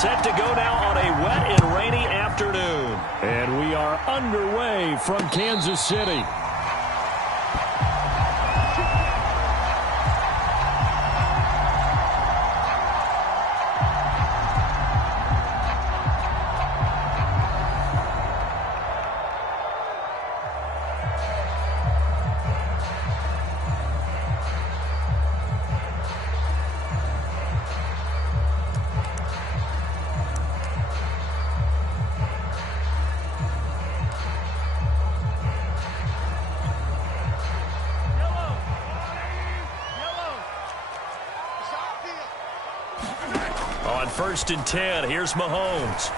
set to go now on a wet and rainy afternoon. And we are underway from Kansas City. On 1st and 10, here's Mahomes.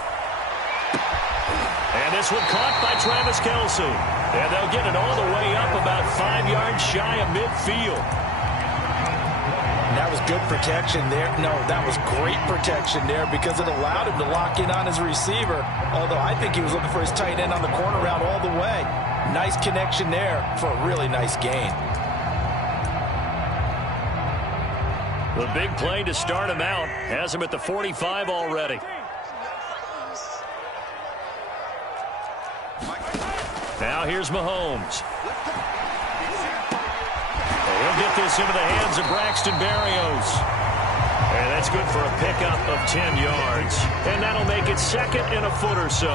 And this one caught by Travis Kelce. And they'll get it all the way up about 5 yards shy of midfield. That was good protection there. No, that was great protection there because it allowed him to lock in on his receiver. Although I think he was looking for his tight end on the corner route all the way. Nice connection there for a really nice gain. The big play to start him out has him at the 45 already. Now here's Mahomes. He'll get this into the hands of Braxton Berrios. And that's good for a pickup of 10 yards. And that'll make it 2nd and a foot or so.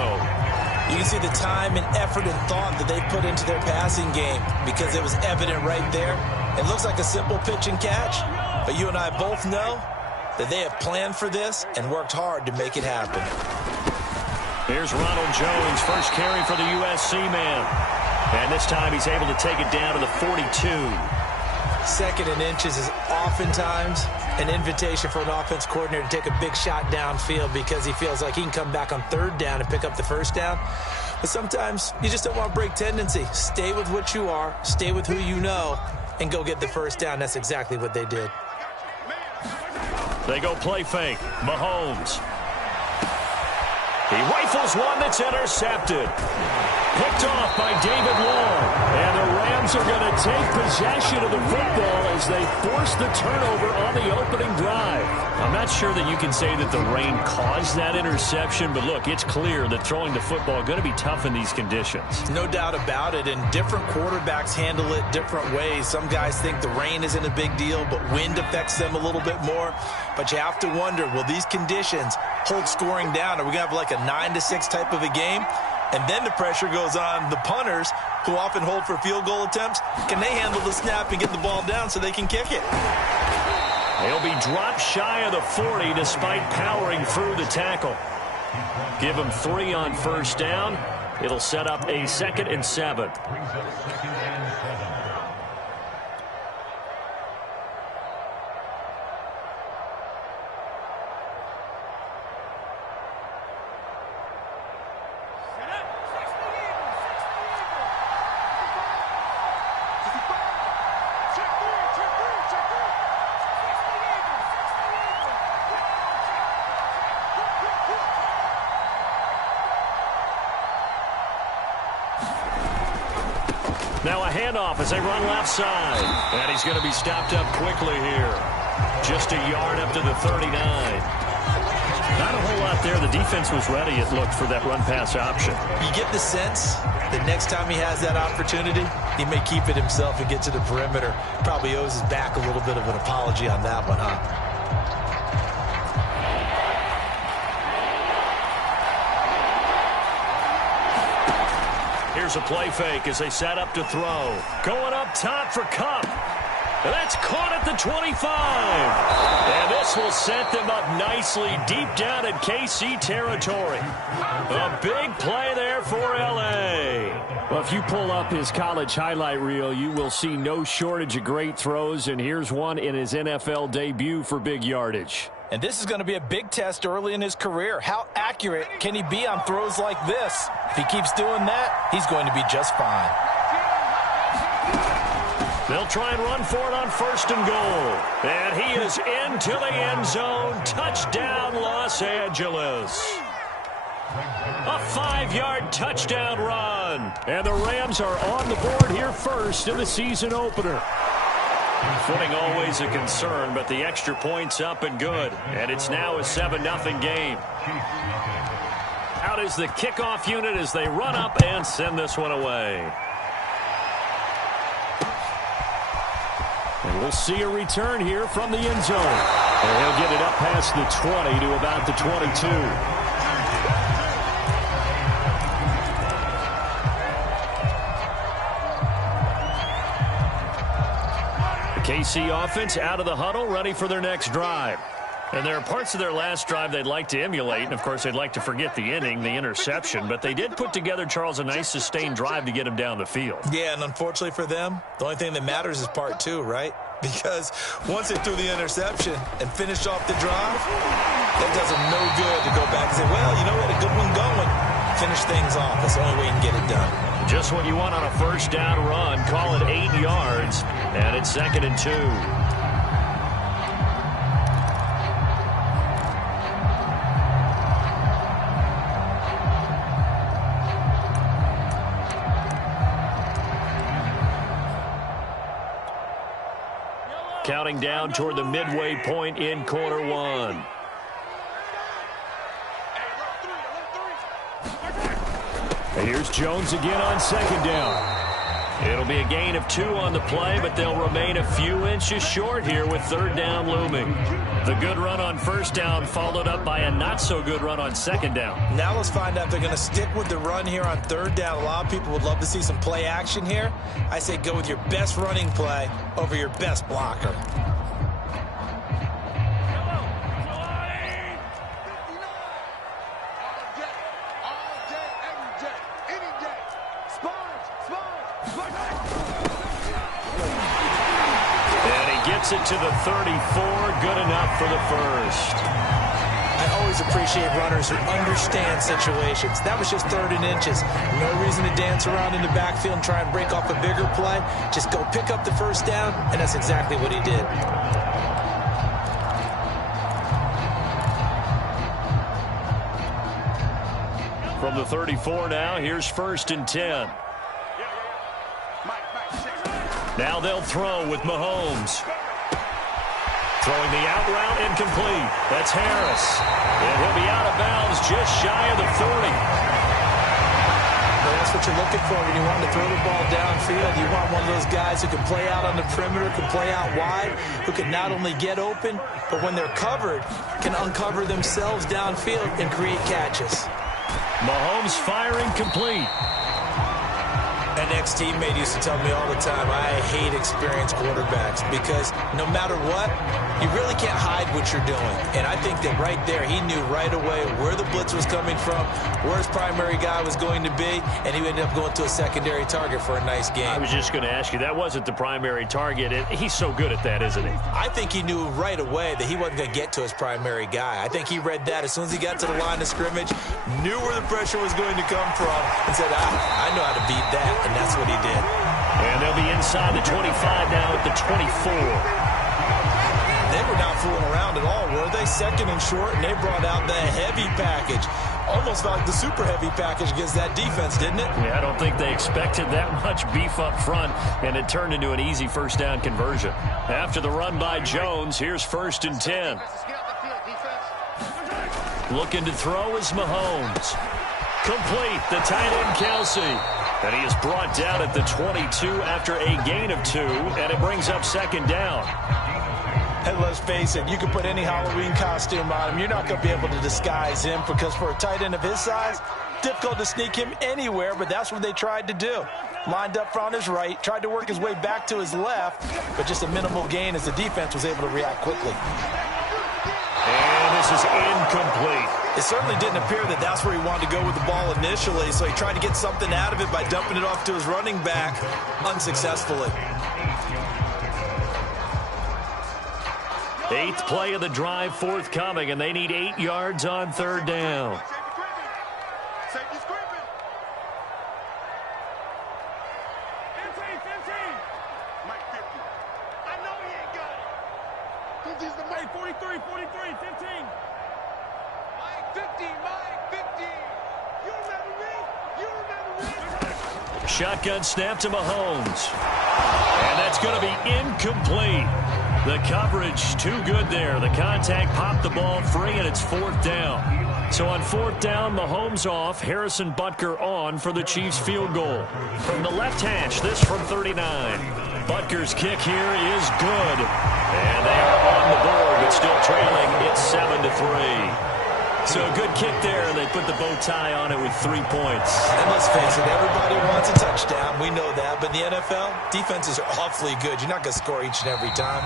You can see the time and effort and thought that they put into their passing game because it was evident right there. It looks like a simple pitch and catch, but you and I both know that they have planned for this and worked hard to make it happen. Here's Ronald Jones, first carry for the USC man. And this time he's able to take it down to the 42. 2nd and inches is oftentimes an invitation for an offense coordinator to take a big shot downfield because he feels like he can come back on 3rd down and pick up the 1st down. But sometimes you just don't want to break tendency. Stay with what you are, stay with who you know, and go get the 1st down. That's exactly what they did. They go play fake. Mahomes. He rifles one that's intercepted. Picked off by David Long. And the Rams are going to take possession of the football as they force the turnover on the opening drive. I'm not sure that you can say that the rain caused that interception, but look, it's clear that throwing the football is going to be tough in these conditions. No doubt about it, and different quarterbacks handle it different ways. Some guys think the rain isn't a big deal, but wind affects them a little bit more. But you have to wonder, will these conditions hold scoring down? Are we going to have like a 9-6 type of a game? And then the pressure goes on the punters, who often hold for field goal attempts. Can they handle the snap and get the ball down so they can kick it? He'll be dropped shy of the 40 despite powering through the tackle. Give him 3 on 1st down. It'll set up a 2nd and 7. Now a handoff as they run left side. And he's going to be stopped up quickly here. Just a yard up to the 39. Not a whole lot there. The defense was ready, it looked, for that run-pass option. You get the sense that next time he has that opportunity, he may keep it himself and get to the perimeter. Probably owes his back a little bit of an apology on that one, huh? Here's a play fake as they set up to throw. Going up top for Kupp. And that's caught at the 25. And this will set them up nicely deep down in KC territory. A big play there for L.A. Well, if you pull up his college highlight reel, you will see no shortage of great throws. And here's one in his NFL debut for big yardage. And this is going to be a big test early in his career. How accurate can he be on throws like this? If he keeps doing that, he's going to be just fine. They'll try and run for it on 1st and goal. And he is into the end zone. Touchdown, Los Angeles. A 5-yard touchdown run. And the Rams are on the board here first in the season opener. Footing always a concern, but the extra point's up and good. And it's now a 7-0 game. Out is the kickoff unit as they run up and send this one away. And we'll see a return here from the end zone. And he'll get it up past the 20 to about the 22. KC offense out of the huddle, ready for their next drive. And there are parts of their last drive they'd like to emulate. And, of course, they'd like to forget the inning, the interception. But they did put together, Charles, a nice sustained drive to get them down the field. Yeah, and unfortunately for them, the only thing that matters is part two, right? Because once they threw the interception and finished off the drive, that does them no good to go back and say, well, you know, we had a good one going. Finish things off. That's the only way you can get it done. Just what you want on a first down run. Call it 8 yards, and it's 2nd and 2. Counting down toward the midway point in quarter one. And here's Jones again on 2nd down. It'll be a gain of 2 on the play, but they'll remain a few inches short here with 3rd down looming. The good run on 1st down followed up by a not-so-good run on 2nd down. Now let's find out if they're going to stick with the run here on 3rd down. A lot of people would love to see some play action here. I say go with your best running play over your best blocker. Gets it to the 34, good enough for the first. I always appreciate runners who understand situations. That was just 3rd and inches. No reason to dance around in the backfield and try and break off a bigger play. Just go pick up the 1st down, and that's exactly what he did. From the 34 now, here's 1st and 10. Now they'll throw with Mahomes. Throwing the out route incomplete. That's Harris. And he'll be out of bounds just shy of the 40. Well, that's what you're looking for when you want to throw the ball downfield. You want one of those guys who can play out on the perimeter, can play out wide, who can not only get open, but when they're covered, can uncover themselves downfield and create catches. Mahomes firing complete. An ex-teammate used to tell me all the time, I hate experienced quarterbacks because no matter what, you really can't hide what you're doing. And I think that right there, he knew right away where the blitz was coming from, where his primary guy was going to be, and he ended up going to a secondary target for a nice game. I was just going to ask you, that wasn't the primary target. He's so good at that, isn't he? I think he knew right away that he wasn't going to get to his primary guy. I think he read that as soon as he got to the line of scrimmage, knew where the pressure was going to come from, and said, I know how to beat that. And that's what he did. And they'll be inside the 25 now at the 24. They were not fooling around at all, were they? 2nd and short, and they brought out the heavy package. Almost like the super heavy package against that defense, didn't it? Yeah, I don't think they expected that much beef up front, and it turned into an easy 1st down conversion. After the run by Jones, here's 1st and 10. Looking to throw is Mahomes. Complete, the tight end Kelsey. And he is brought down at the 22 after a gain of 2, and it brings up 2nd down. And let's face it, you can put any Halloween costume on him. You're not going to be able to disguise him because for a tight end of his size, difficult to sneak him anywhere, but that's what they tried to do. Lined up on his right, tried to work his way back to his left, but just a minimal gain as the defense was able to react quickly. And this is incomplete. It certainly didn't appear that that's where he wanted to go with the ball initially, so he tried to get something out of it by dumping it off to his running back unsuccessfully. 8th play of the drive forthcoming, and they need 8 yards on 3rd down. Shotgun snap to Mahomes. And that's going to be incomplete. The coverage too good there. The contact popped the ball free, and it's 4th down. So on 4th down, Mahomes off, Harrison Butker on for the Chiefs field goal. From the left hash, this from 39. Butker's kick here is good. And they are on the board, but still trailing. It's 7-3. So a good kick there, and they put the bow tie on it with 3 points. And let's face it, everybody wants a touchdown. We know that. But in the NFL, defenses are awfully good. You're not going to score each and every time.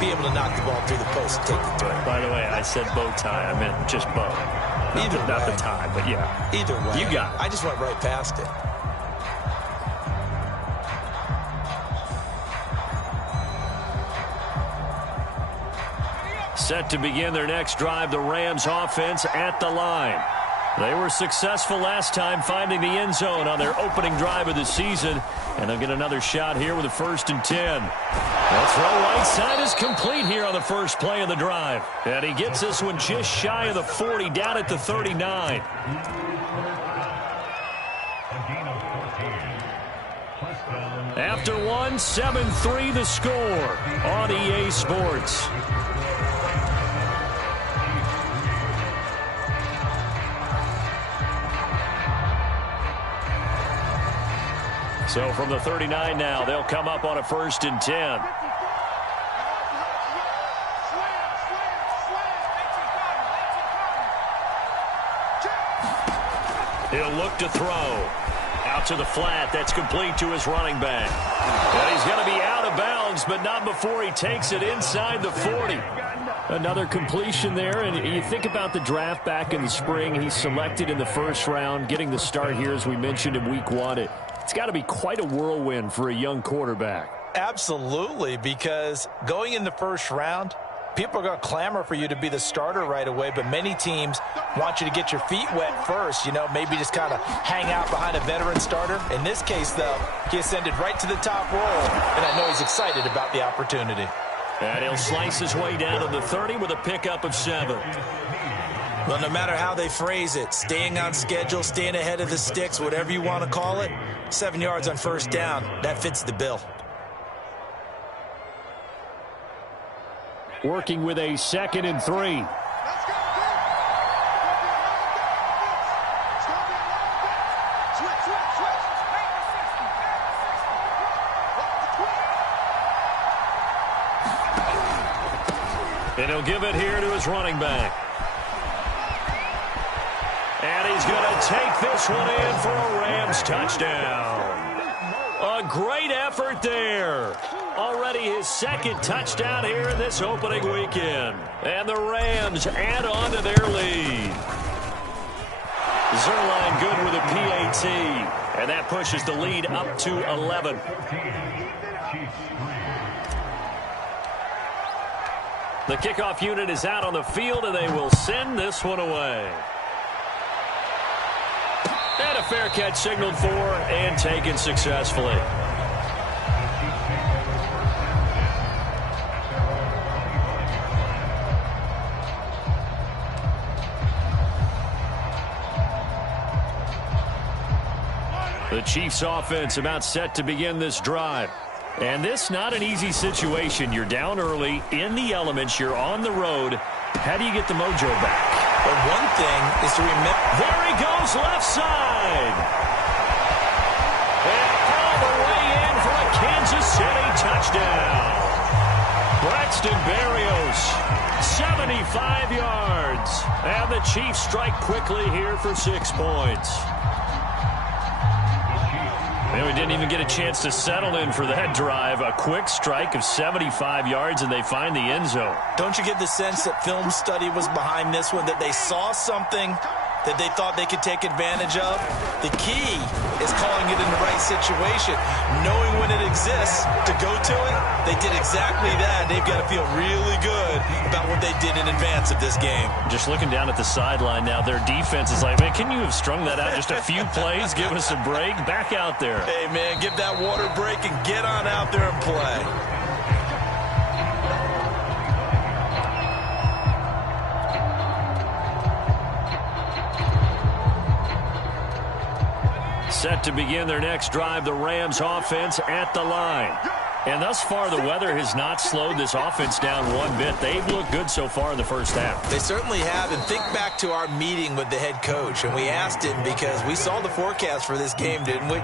Be able to knock the ball through the post and take the throw. By the way, I said bow tie. I meant just bow. Not the tie, but yeah. Either way. You got it. I just went right past it. Set to begin their next drive, the Rams offense at the line. They were successful last time finding the end zone on their opening drive of the season, and they'll get another shot here with a 1st and 10. The throw right side is complete here on the first play of the drive. And he gets this one just shy of the 40, down at the 39. After one, 7-3 the score on EA Sports. So from the 39 now, they'll come up on a 1st and 10. He'll look to throw. Out to the flat. That's complete to his running back. And he's going to be out of bounds, but not before he takes it inside the 40. Another completion there, and you think about the draft back in the spring. He's selected in the 1st round, getting the start here, as we mentioned, in week 1. It's got to be quite a whirlwind for a young quarterback. Absolutely, because going in the 1st round, people are going to clamor for you to be the starter right away, but many teams want you to get your feet wet first, maybe just kind of hang out behind a veteran starter. In this case, though, he ascended right to the top roll, and I know he's excited about the opportunity. And he'll slice his way down to the 30 with a pickup of 7. Well, no matter how they phrase it, staying on schedule, staying ahead of the sticks, whatever you want to call it, 7 yards on 1st down, that fits the bill. Working with a 2nd and 3. And he'll give it here to his running back. And he's going to take this one in for a Rams touchdown. A great effort there. Already his 2nd touchdown here in this opening weekend. And the Rams add on to their lead. Zerline good with a PAT. And that pushes the lead up to 11. The kickoff unit is out on the field, and they will send this one away. And a fair catch signaled for and taken successfully. The Chiefs offense about set to begin this drive. And this not an easy situation. You're down early, in the elements, you're on the road. How do you get the mojo back? But one thing is to remember. There he goes, left side. And all the way in for a Kansas City touchdown. Braxton Berrios, 75 yards. And the Chiefs strike quickly here for 6 points. And we didn't even get a chance to settle in for that drive. A quick strike of 75 yards, and they find the end zone. Don't you get the sense that film study was behind this one, that they saw something that they thought they could take advantage of? The key is calling it in the right situation, knowing when it exists to go to it. They did exactly that. They've got to feel really good about what they did in advance of this game. Just looking down at the sideline now, their defense is like, man, can you have strung that out just a few plays? Give us a break. Back out there. Hey, man, give that water break and get on out there and play. Set to begin their next drive, the Rams offense at the line. And thus far, the weather has not slowed this offense down one bit. They've looked good so far in the first half. They certainly have. And think back to our meeting with the head coach. And we asked him, because we saw the forecast for this game, didn't we?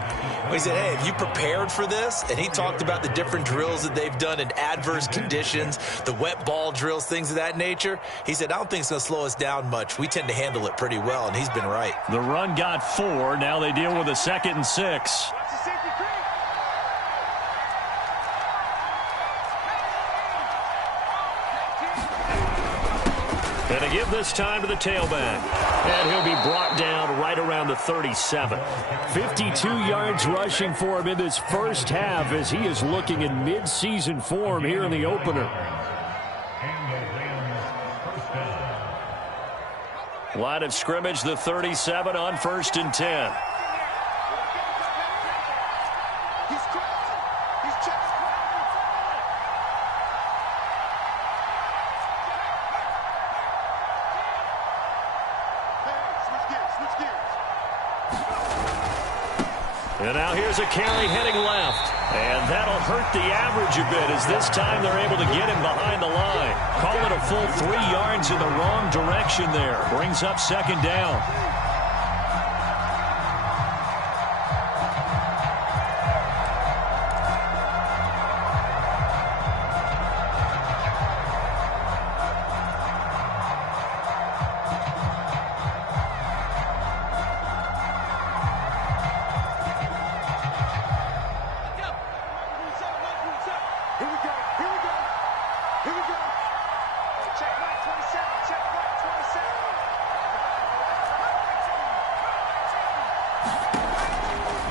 We said, hey, have you prepared for this? And he talked about the different drills that they've done in adverse conditions, the wet ball drills, things of that nature. He said, I don't think it's going to slow us down much. We tend to handle it pretty well, and he's been right. The run got 4. Now they deal with a 2nd and 6. And to give this time to the tailback. And he'll be brought down right around the 37. 52 yards rushing for him in this first half as he is looking in mid-season form here in the opener. Line of scrimmage, the 37 on 1st and 10. And now here's a carry heading left. And that'll hurt the average a bit as this time they're able to get him behind the line. Call it a full 3 yards in the wrong direction there. Brings up 2nd down.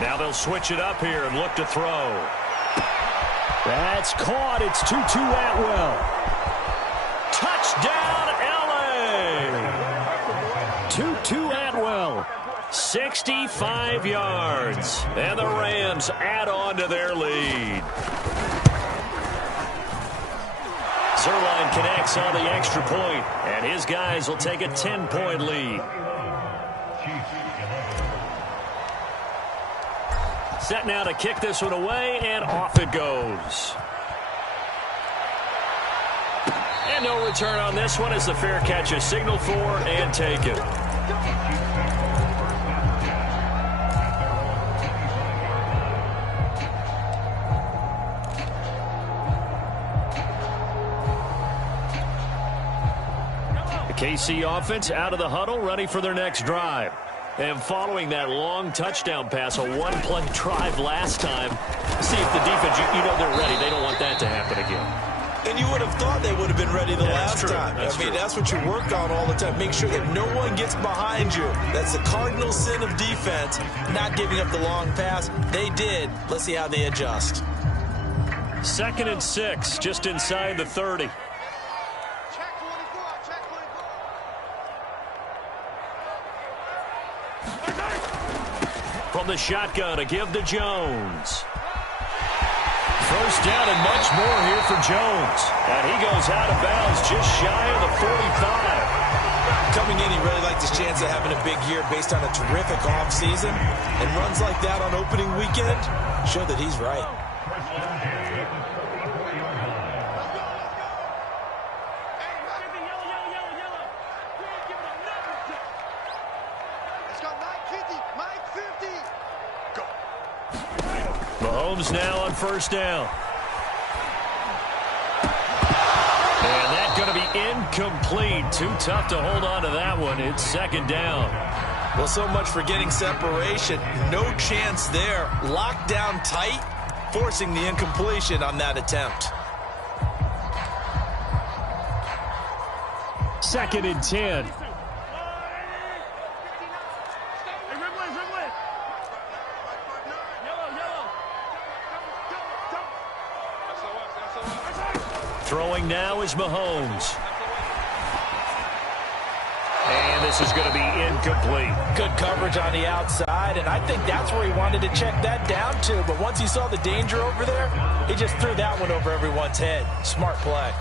Now they'll switch it up here and look to throw. That's caught. It's Tutu Atwell. Touchdown, L.A. Tutu Atwell, 65 yards. And the Rams add on to their lead. Zerline connects on the extra point, and his guys will take a 10-point lead. Set now to kick this one away, and off it goes. And no return on this one as the fair catch is signaled for and taken. The KC offense out of the huddle, ready for their next drive. And following that long touchdown pass, a one-play drive last time, see if the defense, you know they're ready. They don't want that to happen again. And you would have thought they would have been ready the last time. I mean, that's what you work on all the time. Make sure that no one gets behind you. That's the cardinal sin of defense, not giving up the long pass. They did. Let's see how they adjust. 2nd and 6, just inside the 30. From the shotgun, a give to Jones. First down and much more here for Jones. And he goes out of bounds just shy of the 45. Coming in, he really liked his chance of having a big year based on a terrific offseason. And runs like that on opening weekend show that he's right. Mahomes now on 1st down. And that's going to be incomplete. Too tough to hold on to that one. It's 2nd down. Well, so much for getting separation. No chance there. Locked down tight, forcing the incompletion on that attempt. 2nd and 10. Throwing now is Mahomes. And this is going to be incomplete. Good coverage on the outside, and I think that's where he wanted to check that down to. But once he saw the danger over there, he just threw that one over everyone's head. Smart play.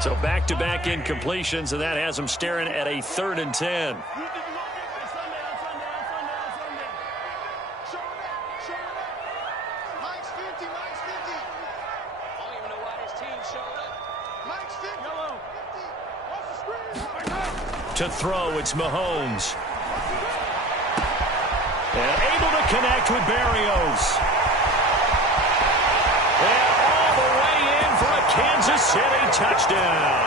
So back-to-back incompletions, and that has him staring at a 3rd and 10. To throw, it's Mahomes. And able to connect with Berrios. And all the way in for a Kansas City touchdown.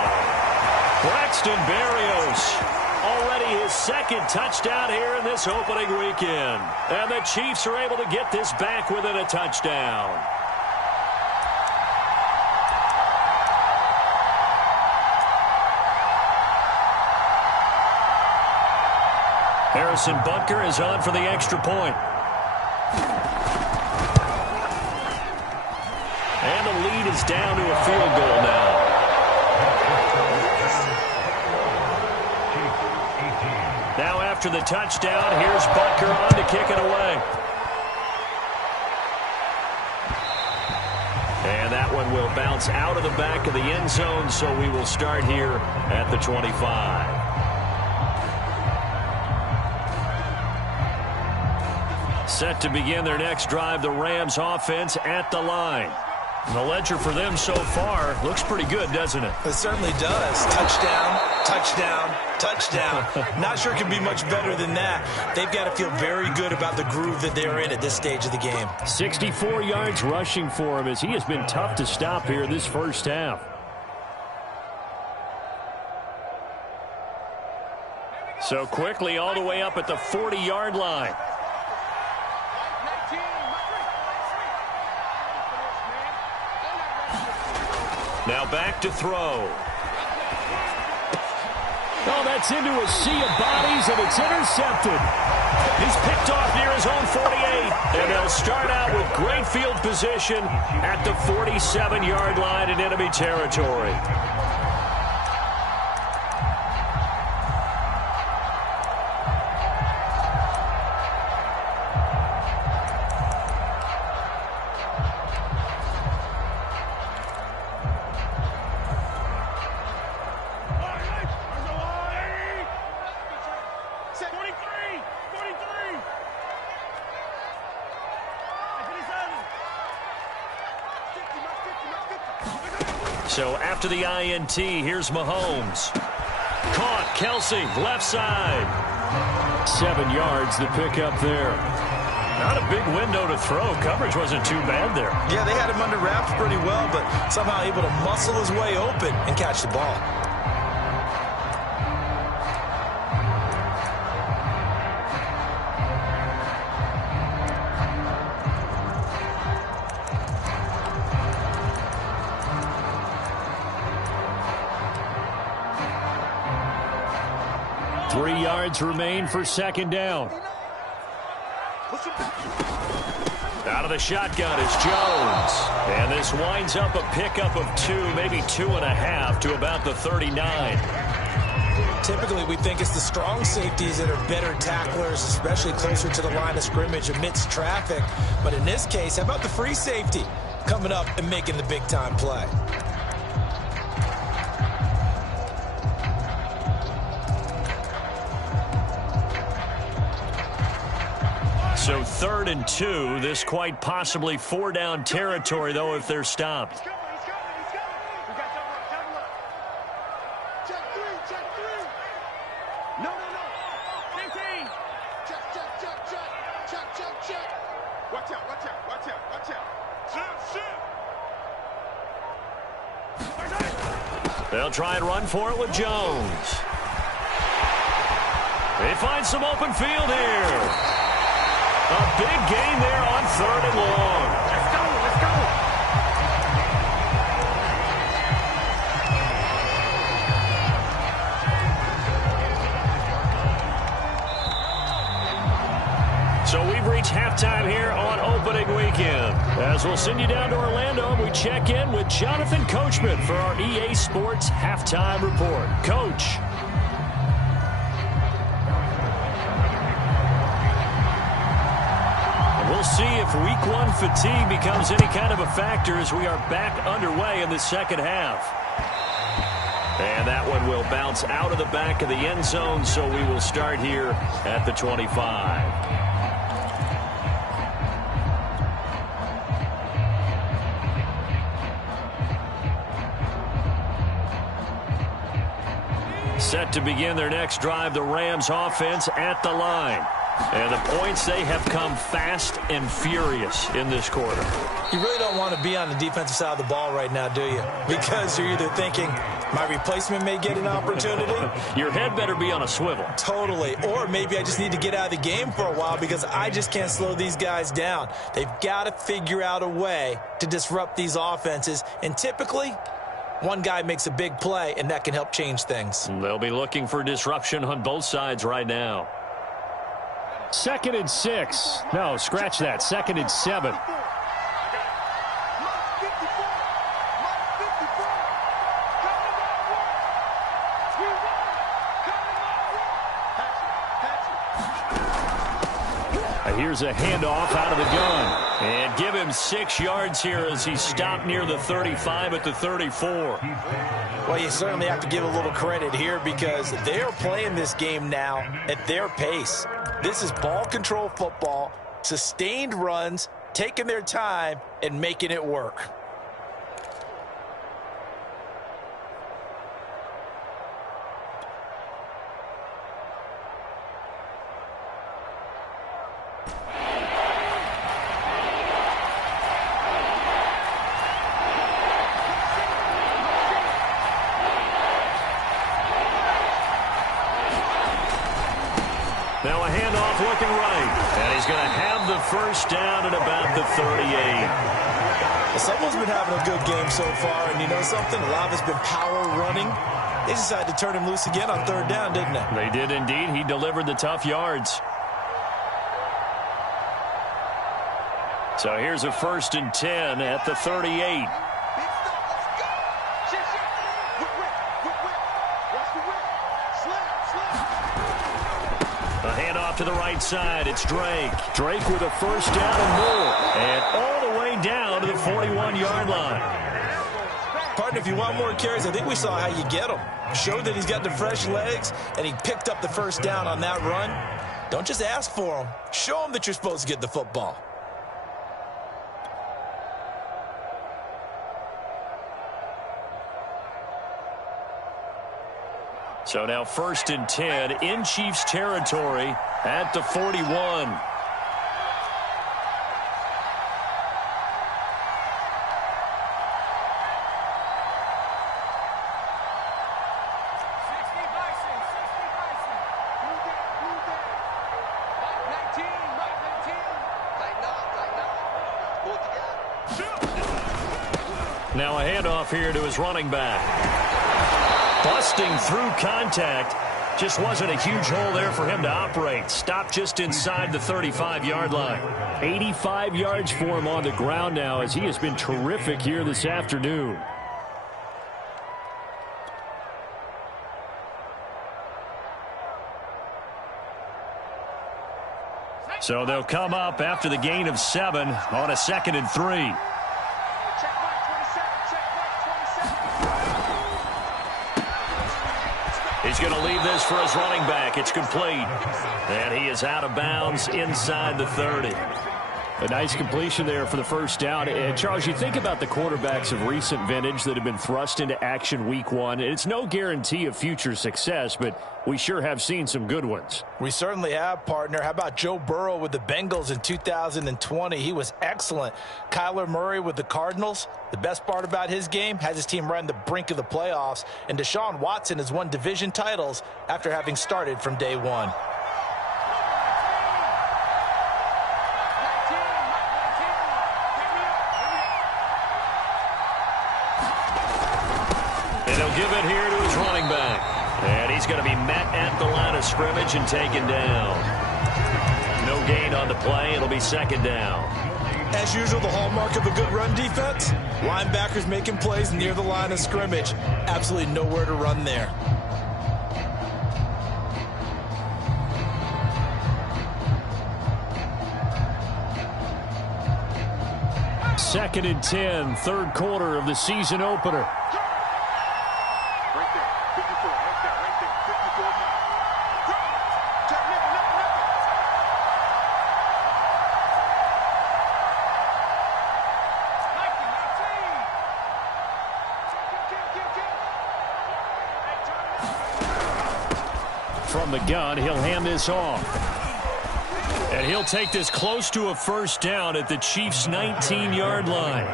Braxton Berrios, already his second touchdown here in this opening weekend. And the Chiefs are able to get this back within a touchdown. Harrison Butker is on for the extra point. And the lead is down to a field goal now. Now after the touchdown, here's Butker on to kick it away. And that one will bounce out of the back of the end zone, so we will start here at the 25. Set to begin their next drive, the Rams offense at the line. The ledger for them so far looks pretty good, doesn't it? It certainly does. Touchdown, touchdown, touchdown. Not sure it can be much better than that. They've got to feel very good about the groove that they're in at this stage of the game. 64 yards rushing for him as he has been tough to stop here this first half. So quickly all the way up at the 40-yard line. Now back to throw. Oh, that's into a sea of bodies, and it's intercepted. He's picked off near his own 48. And they'll start out with great field position at the 47-yard line in enemy territory. So after the INT, here's Mahomes. Caught, Kelsey, left side. 7 yards, the pickup there. Not a big window to throw. Coverage wasn't too bad there. Yeah, they had him under wraps pretty well, but somehow able to muscle his way open and catch the ball. Remain for second down. Out of the shotgun is Jones. And this winds up a pickup of 2, maybe 2.5 to about the 39. Typically, we think it's the strong safeties that are better tacklers, especially closer to the line of scrimmage amidst traffic. But in this case, how about the free safety coming up and making the big-time play? So 3rd and 2, this quite possibly 4-down territory, though, if they're stopped. They'll try and run for it with Jones. They find some open field here. A big gain there on 3rd and long. Let's go, let's go. So we've reached halftime here on opening weekend. As we'll send you down to Orlando, and we check in with Jonathan Coachman for our EA Sports Halftime Report. Coach. We'll see if week 1 fatigue becomes any kind of a factor as we are back underway in the second half. And that one will bounce out of the back of the end zone, so we will start here at the 25. Set to begin their next drive, the Rams offense at the line. And the points, they have come fast and furious in this quarter. You really don't want to be on the defensive side of the ball right now, do you? Because you're either thinking, my replacement may get an opportunity. Your head better be on a swivel. Totally. Or maybe I just need to get out of the game for a while because I just can't slow these guys down. They've got to figure out a way to disrupt these offenses. And typically, one guy makes a big play, and that can help change things. They'll be looking for disruption on both sides right now. 2nd and 6. No, scratch that. 2nd and 7. Here's a handoff out of the gun. And give him 6 yards here as he stopped near the 35 at the 34. Well, you certainly have to give a little credit here because they are playing this game now at their pace. This is ball control football, sustained runs, taking their time, and making it work. Now a handoff looking right. And he's going to have the first down at about the 38. Well, someone's been having a good game so far, and you know something? A lot of it's been power running. They decided to turn him loose again on 3rd down, didn't they? They did indeed. He delivered the tough yards. So here's a 1st and 10 at the 38. To the right side, it's Drake. Drake with a first down and more. And all the way down to the 41-yard line. Partner, if you want more carries, I think we saw how you get them. Showed that he's got the fresh legs, and he picked up the first down on that run. Don't just ask for them. Show them that you're supposed to get the football. So now 1st and 10 in Chiefs territory at the 41. Now a handoff here to his running back. Busting through contact. Just wasn't a huge hole there for him to operate. Stopped just inside the 35-yard line. 85 yards for him on the ground now as he has been terrific here this afternoon. So they'll come up after the gain of 7 on a 2nd and 3. He's going to leave this for his running back. It's complete. And he is out of bounds inside the 30. A nice completion there for the first down. And Charles, you think about the quarterbacks of recent vintage that have been thrust into action week 1. It's no guarantee of future success, but we sure have seen some good ones. We certainly have, partner. How about Joe Burrow with the Bengals in 2020? He was excellent. Kyler Murray with the Cardinals. The best part about his game, has his team right on the brink of the playoffs. And Deshaun Watson has won division titles after having started from day 1. Give it here to his running back. And he's going to be met at the line of scrimmage and taken down. No gain on the play. It'll be 2nd down. As usual, the hallmark of a good run defense, linebackers making plays near the line of scrimmage. Absolutely nowhere to run there. Second and 10, 3rd quarter of the season opener. from the gun. He'll hand this off. And he'll take this close to a first down at the Chiefs' 19-yard line.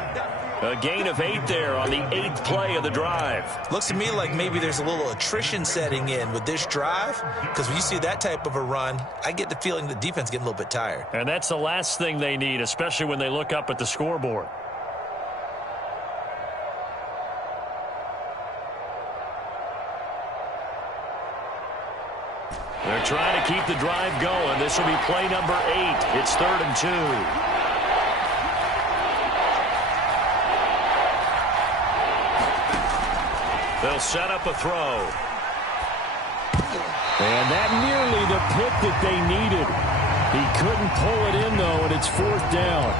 A gain of 8 there on the 8th play of the drive. Looks to me like maybe there's a little attrition setting in with this drive, because when you see that type of a run, I get the feeling the defense getting a little bit tired. And that's the last thing they need, especially when they look up at the scoreboard. They're trying to keep the drive going. This will be play number 8. It's 3rd and 2. They'll set up a throw. And that nearly the pick that they needed. He couldn't pull it in, though, and it's 4th down.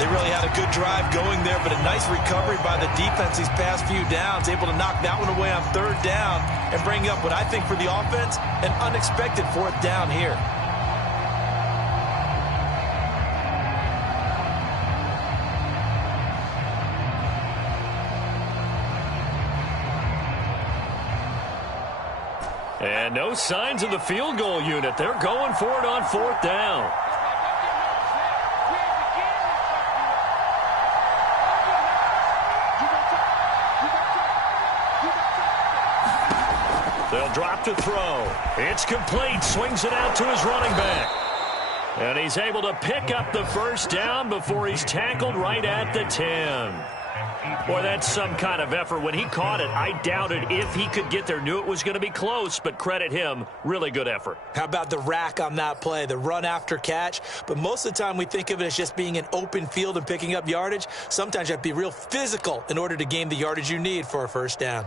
They really had a good drive going there, but a nice recovery by the defense these past few downs, able to knock that one away on 3rd down and bring up what I think for the offense, an unexpected 4th down here. And no signs of the field goal unit. They're going for it on 4th down. They'll drop to throw. It's complete. Swings it out to his running back. And he's able to pick up the first down before he's tackled right at the 10. Boy, that's some kind of effort. When he caught it, I doubted if he could get there. Knew it was going to be close, but credit him. Really good effort. How about the rack on that play, the run after catch? But most of the time we think of it as just being an open field and picking up yardage. Sometimes you have to be real physical in order to gain the yardage you need for a first down.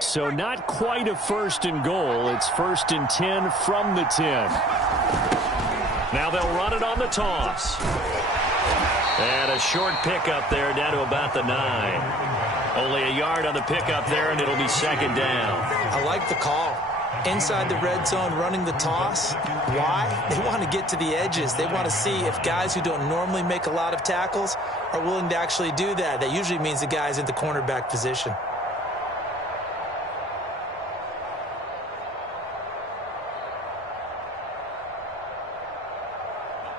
So not quite a 1st and goal. It's 1st and 10 from the 10. Now they'll run it on the toss. And a short pickup there down to about the 9. Only a yard on the pickup there, and it'll be 2nd down. I like the call. Inside the red zone, running the toss. Why? They want to get to the edges. They want to see if guys who don't normally make a lot of tackles are willing to actually do that. That usually means the guy's in the cornerback position.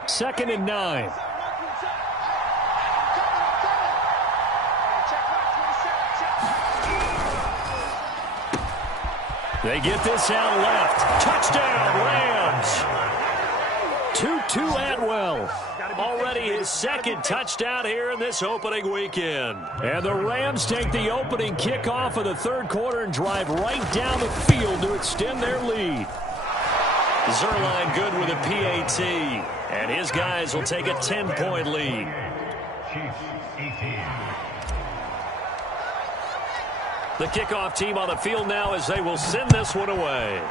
Second and 9. They get this out left. Touchdown, Rams. Tutu Atwell. Already his 2nd touchdown here in this opening weekend. And the Rams take the opening kickoff of the 3rd quarter and drive right down the field to extend their lead. Zerline good with a PAT. And his guys will take a 10-point lead. The kickoff team on the field now as they will send this one away.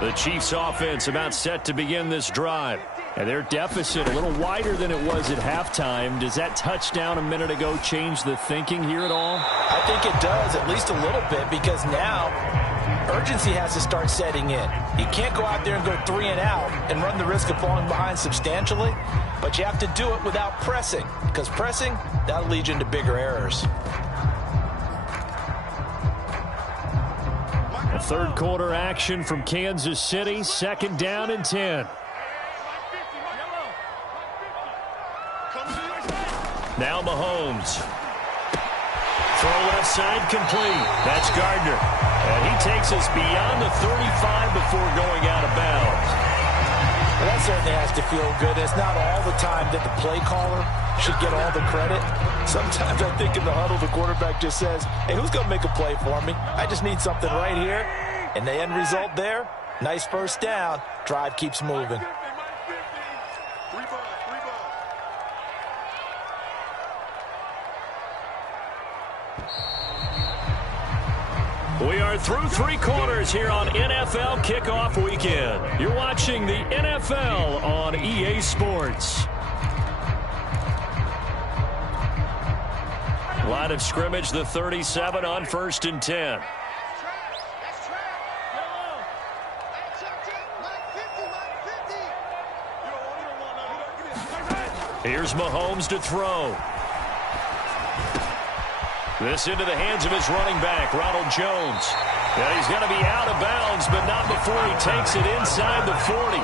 The Chiefs offense about set to begin this drive. And their deficit a little wider than it was at halftime. Does that touchdown a minute ago change the thinking here at all? I think it does, at least a little bit, because now urgency has to start setting in. You can't go out there and go 3 and out and run the risk of falling behind substantially, but you have to do it without pressing, because pressing, that'll lead you into bigger errors. A 3rd quarter action from Kansas City. 2nd down and 10. Now Mahomes. Throw left side complete. That's Gardner. And he takes us beyond the 35 before going out of bounds. Well, that certainly has to feel good. It's not all the time that the play caller should get all the credit. Sometimes I think in the huddle, the quarterback just says, hey, who's going to make a play for me? I just need something right here. And the end result there, nice first down. Drive keeps moving. We are through 3 quarters here on NFL Kickoff Weekend. You're watching the NFL on EA Sports. Line of scrimmage, the 37 on 1st and 10. Here's Mahomes to throw. This into the hands of his running back, Ronald Jones. And he's going to be out of bounds, but not before he takes it inside the 40.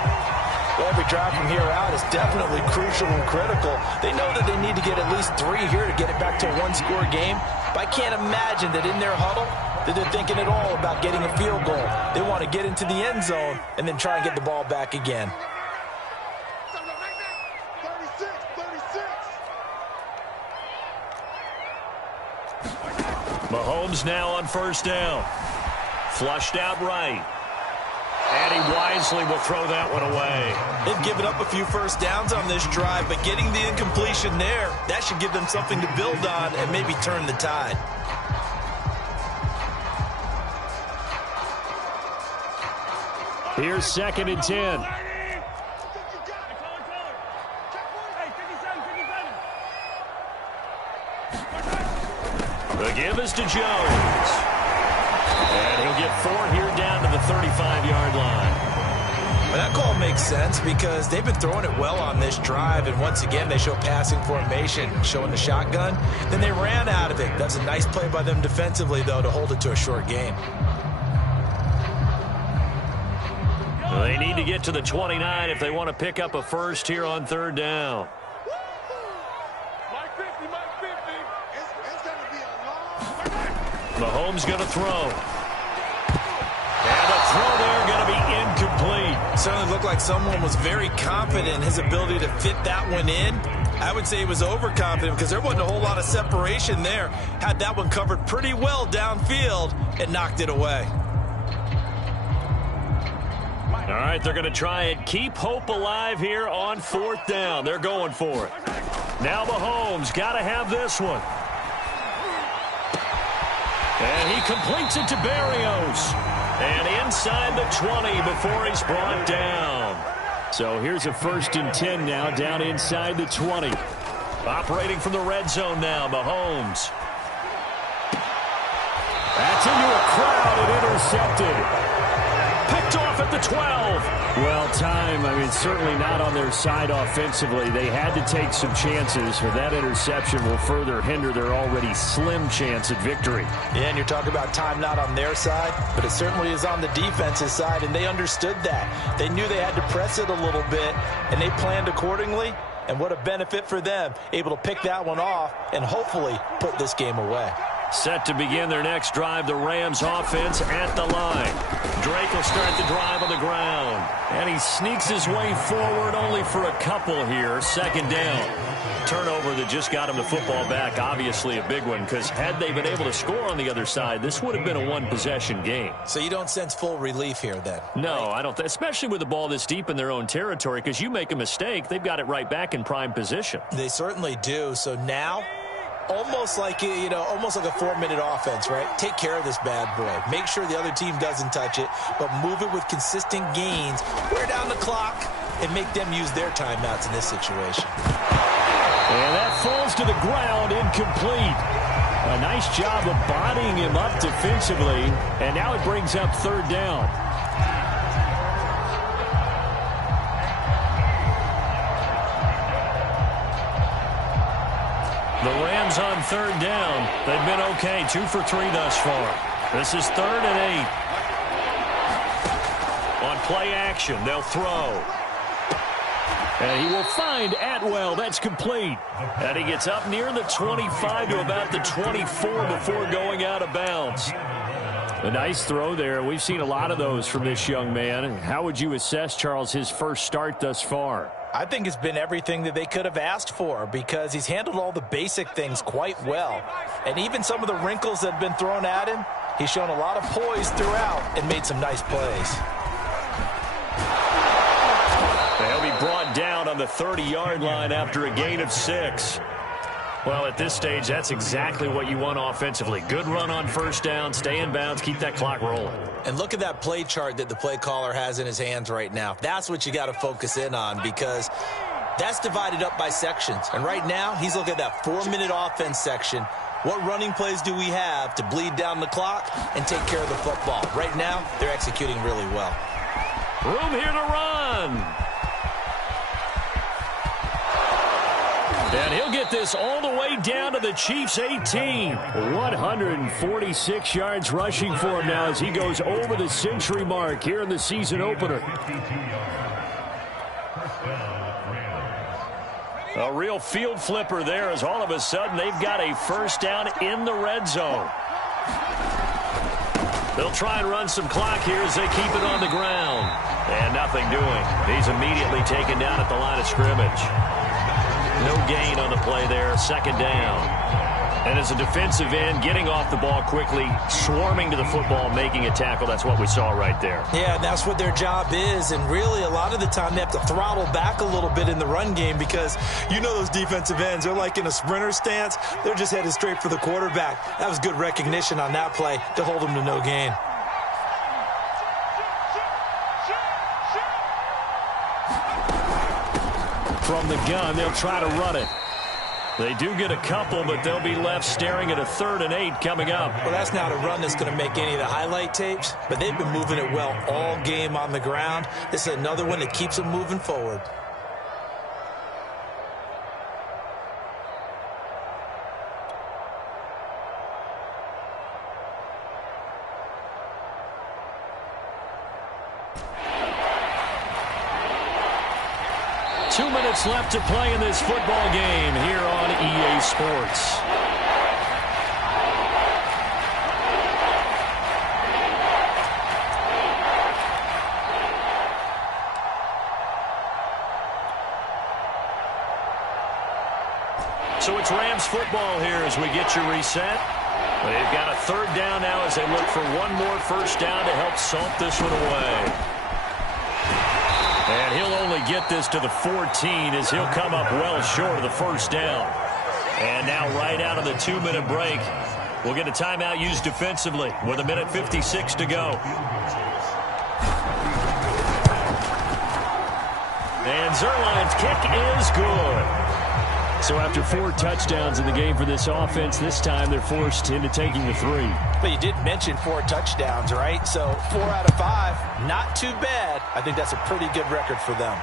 Well, every drive from here out is definitely crucial and critical. They know that they need to get at least 3 here to get it back to a one-score game. But I can't imagine that in their huddle that they're thinking at all about getting a field goal. They want to get into the end zone and then try and get the ball back again. Mahomes now on 1st down. Flushed out right. And he wisely will throw that one away. They've given up a few first downs on this drive, but getting the incompletion there, that should give them something to build on and maybe turn the tide. Here's 2nd and 10. The give is to Jones. And he'll get 4 here down to the 35-yard line. Well, that call makes sense because they've been throwing it well on this drive, and once again they show passing formation, showing the shotgun. Then they ran out of it. That's a nice play by them defensively, though, to hold it to a short game. They need to get to the 29 if they want to pick up a first here on 3rd down. Mahomes going to throw. And the throw there going to be incomplete. Certainly looked like someone was very confident in his ability to fit that one in. I would say he was overconfident because there wasn't a whole lot of separation there. Had that one covered pretty well downfield and knocked it away. All right, they're going to try and keep hope alive here on 4th down. They're going for it. Now Mahomes got to have this one. And he completes it to Berrios. And inside the 20 before he's brought down. So here's a 1st and 10 now down inside the 20. Operating from the red zone now, Mahomes. That's into a crowd and intercepted. Picked off at the 12. Well, certainly not on their side offensively. They had to take some chances, but that interception will further hinder their already slim chance at victory. Yeah, and you're talking about time not on their side, but it certainly is on the defense's side, and they understood that. They knew they had to press it a little bit, and they planned accordingly, and what a benefit for them, able to pick that one off and hopefully put this game away. Set to begin their next drive, the Rams offense at the line. Drake will start the drive on the ground. And he sneaks his way forward only for a couple here. 2nd down. Turnover that just got him the football back. Obviously a big one because had they been able to score on the other side, this would have been a one-possession game. So you don't sense full relief here then? No, I don't. Especially with the ball this deep in their own territory because you make a mistake, they've got it right back in prime position. They certainly do. So now, almost like a 4-minute offense, right? Take care of this bad boy. Make sure the other team doesn't touch it, but move it with consistent gains. Wear down the clock and make them use their timeouts in this situation. And that falls to the ground, incomplete. A nice job of bodying him up defensively, and now it brings up 3rd down. The Rams on 3rd down. They've been okay, 2 for 3 thus far. This is 3rd and 8. On play action, they'll throw. And he will find Atwell. That's complete. And he gets up near the 25 to about the 24 before going out of bounds. A nice throw there. We've seen a lot of those from this young man. How would you assess, Charles, his first start thus far? I think it's been everything that they could have asked for because he's handled all the basic things quite well. And even some of the wrinkles that have been thrown at him, he's shown a lot of poise throughout and made some nice plays. They'll be brought down on the 30-yard line after a gain of 6. Well, at this stage, that's exactly what you want offensively. Good run on 1st down, stay in bounds, keep that clock rolling. And look at that play chart that the play caller has in his hands right now. That's what you got to focus in on because that's divided up by sections. And right now, he's looking at that 4-minute offense section. What running plays do we have to bleed down the clock and take care of the football? Right now, they're executing really well. Room here to run. And he'll get this all the way down to the Chiefs' 18. 146 yards rushing for him now as he goes over the century mark here in the season opener. A real field flipper there as all of a sudden they've got a first down in the red zone. They'll try and run some clock here as they keep it on the ground. And nothing doing. He's immediately taken down at the line of scrimmage. No gain on the play there, second down. And as a defensive end, getting off the ball quickly, swarming to the football, making a tackle, that's what we saw right there. Yeah, that's what their job is, and really a lot of the time they have to throttle back a little bit in the run game because you know those defensive ends, they're like in a sprinter stance. They're just headed straight for the quarterback. That was good recognition on that play to hold them to no gain. From the gun, they'll try to run it. They do get a couple, but they'll be left staring at a 3rd and 8 coming up. Well, that's not a run that's going to make any of the highlight tapes, but they've been moving it well all game on the ground. This is another one that keeps them moving forward. Left to play in this football game here on EA Sports. So it's Rams football here as we get you reset. They've got a 3rd down now as they look for one more first down to help salt this one away. And he'll only get this to the 14 as he'll come up well short of the first down. And now right out of the 2-minute break, we'll get a timeout used defensively with 1:56 to go. And Zuerlein's kick is good. So after 4 touchdowns in the game for this offense, this time they're forced into taking the 3. But you did mention 4 touchdowns, right? So 4 out of 5, not too bad. I think that's a pretty good record for them.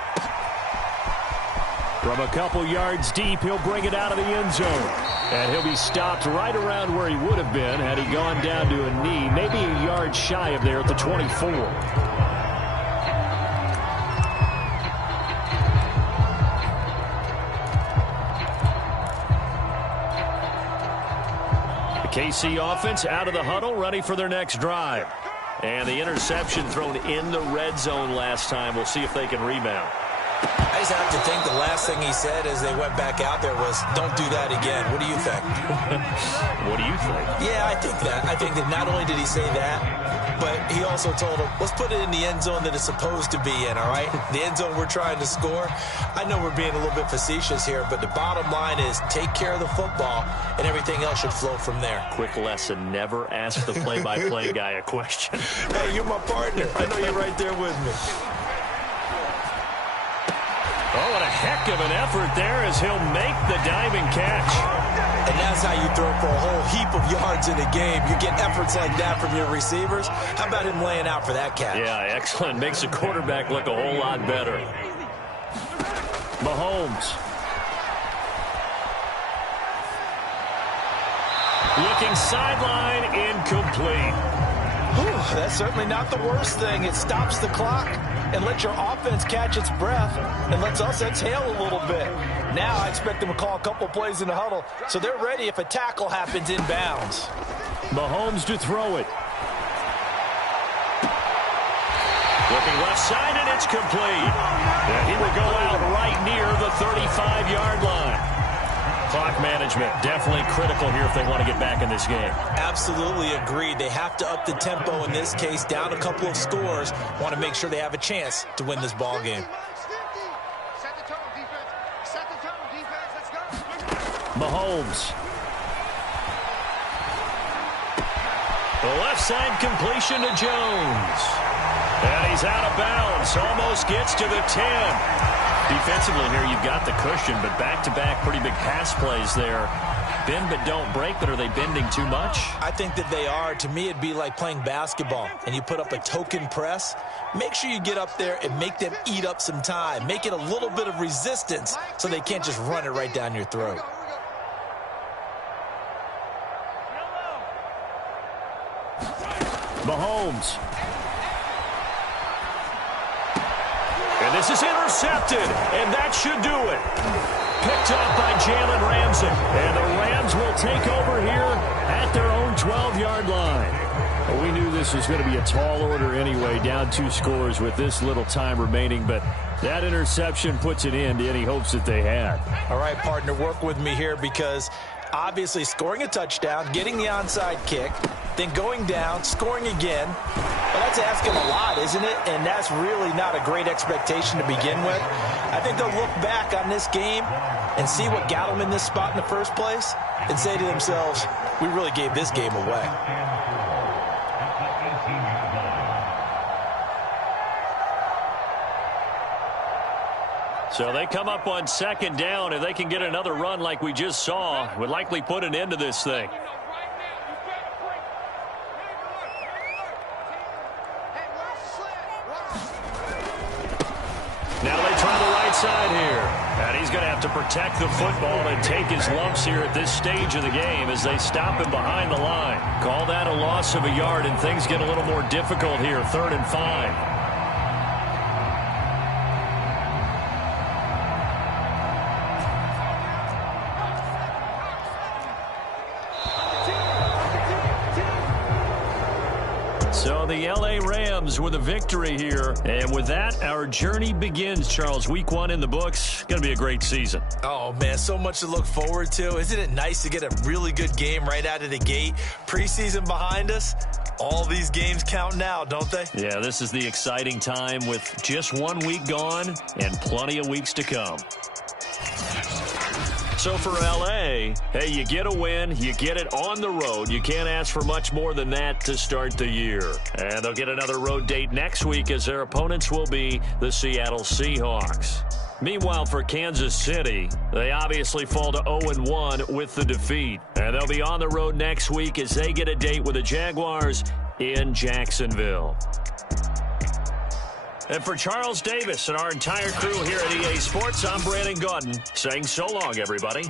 From a couple yards deep, he'll bring it out of the end zone. And he'll be stopped right around where he would have been had he gone down to a knee, maybe a yard shy of there at the 24. KC offense out of the huddle, ready for their next drive. And the interception thrown in the red zone last time. We'll see if they can rebound. I just have to think the last thing he said as they went back out there was, don't do that again. What do you think? What do you think? Yeah, I think that. I think that not only did he say that, but he also told him, let's put it in the end zone that it's supposed to be in, all right? The end zone we're trying to score. I know we're being a little bit facetious here, but the bottom line is take care of the football, and everything else should flow from there. Quick lesson, never ask the play-by-play guy a question. Hey, you're my partner. I know you're right there with me. Oh, what a heck of an effort there as he'll make the diving catch. And that's how you throw for a whole heap of yards in a game. You get efforts like that from your receivers. How about him laying out for that catch? Yeah, excellent. Makes the quarterback look a whole lot better. Mahomes. Looking sideline, incomplete. Whew, that's certainly not the worst thing. It stops the clock and lets your offense catch its breath and lets us exhale a little bit. Now I expect them to call a couple plays in the huddle so they're ready if a tackle happens inbounds. Mahomes to throw it. Looking left side, and it's complete. And he will go out right near the 35-yard line. Clock management definitely critical here if they want to get back in this game. Absolutely agreed. They have to up the tempo in this case, down a couple of scores. Want to make sure they have a chance to win this ball game. Set the tone, defense. Set the tone, defense. Let's go. Mahomes. The left side completion to Jones. And he's out of bounds. Almost gets to the 10. Defensively here, you've got the cushion, but back-to-back pretty big pass plays there. bend but don't break, but are they bending too much? I think that they are. To me, it'd be like playing basketball, and you put up a token press. Make sure you get up there and make them eat up some time. Make it a little bit of resistance so they can't just run it right down your throat. Mahomes. And this is intercepted, and that should do it. Picked up by Jalen Ramsey. And the Rams will take over here at their own 12-yard line. Well, we knew this was going to be a tall order anyway, down 2 scores with this little time remaining, but that interception puts an end to any hopes that they had. All right, partner, work with me here because obviously scoring a touchdown, getting the onside kick, then going down, scoring again. Well, that's asking a lot, isn't it? And that's really not a great expectation to begin with. I think they'll look back on this game and see what got them in this spot in the first place and say to themselves, we really gave this game away. So they come up on 2nd down. If they can get another run like we just saw, would likely put an end to this thing. Now they try the right side here. And he's going to have to protect the football and take his lumps here at this stage of the game as they stop him behind the line. Call that a loss of a yard, and things get a little more difficult here, 3rd and 5. So the L.A. Rams with a victory here. And with that, our journey begins, Charles. Week 1 in the books. Going to be a great season. Oh, man, so much to look forward to. Isn't it nice to get a really good game right out of the gate? Preseason behind us. All these games count now, don't they? Yeah, this is the exciting time with just 1 week gone and plenty of weeks to come. So for L.A., hey, you get a win, you get it on the road. You can't ask for much more than that to start the year. And they'll get another road date next week as their opponents will be the Seattle Seahawks. Meanwhile, for Kansas City, they obviously fall to 0-1 with the defeat. And they'll be on the road next week as they get a date with the Jaguars in Jacksonville. And for Charles Davis and our entire crew here at EA Sports, I'm Brandon Gaudin saying so long, everybody.